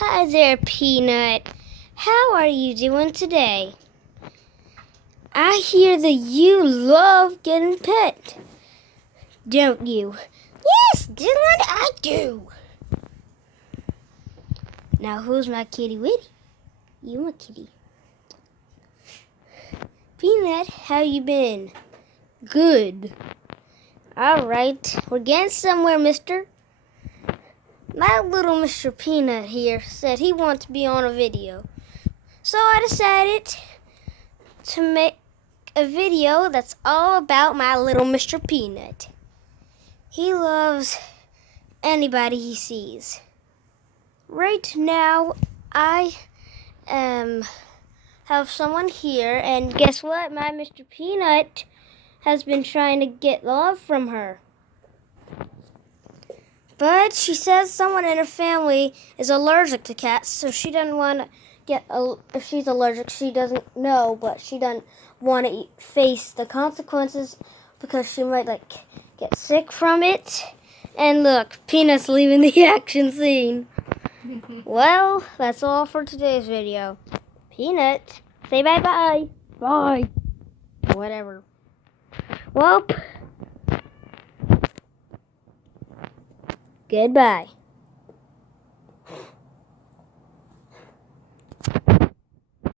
Hi there, Peanut. How are you doing today? I hear that you love getting pet, don't you? Yes, Dylan, I do. Now, who's my kitty witty? You my kitty. Peanut, how you been? Good. All right, we're getting somewhere, mister. My little Mr. Peanut here said he wants to be on a video. So I decided to make a video that's all about my little Mr. Peanut. He loves anybody he sees. Right now, I have someone here, and guess what? My Mr. Peanut has been trying to get love from her. But she says someone in her family is allergic to cats, so she doesn't want to if she's allergic, she doesn't know, but she doesn't want to face the consequences because she might get sick from it. And look, Peanut's leaving the action scene. Well, that's all for today's video. Peanut, say bye-bye. Bye. Whatever. Well, goodbye.